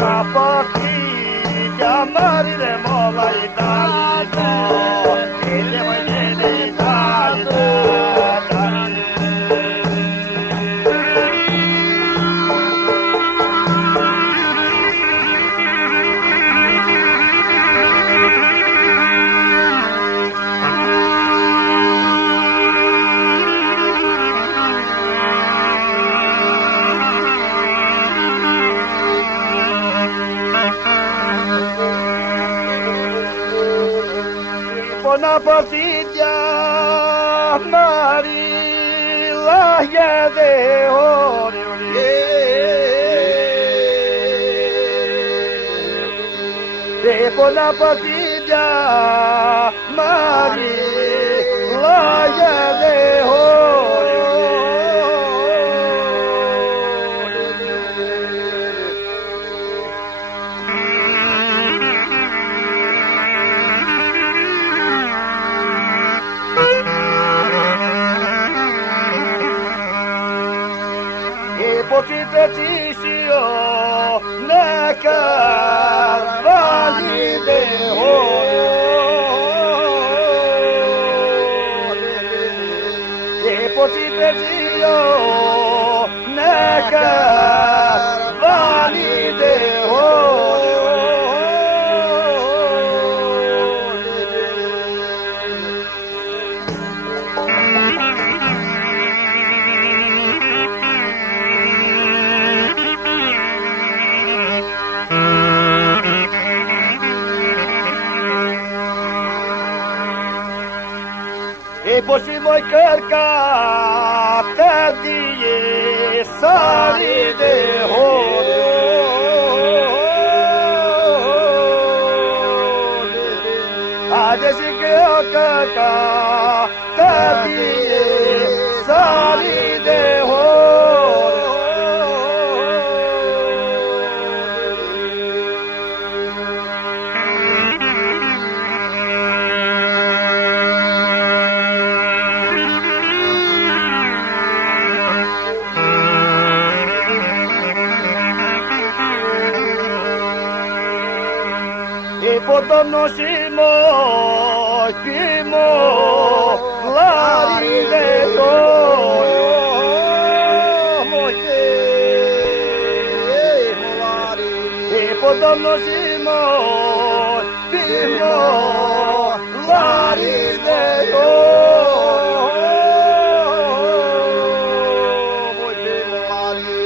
Kapati jamari re molai dali do, ele mai ele dali dali. Bona pasilla mari la ya de ore de bona pasilla mari la ya de ore Potitaticio na cavalli de oro Potitaticio na cavalli de oro E possiamo cercare di salire ore adesso che ho cercato di salire E potom nosimo timo lari de toyo moite molari e potom nosimo timo lari de toyo moite molari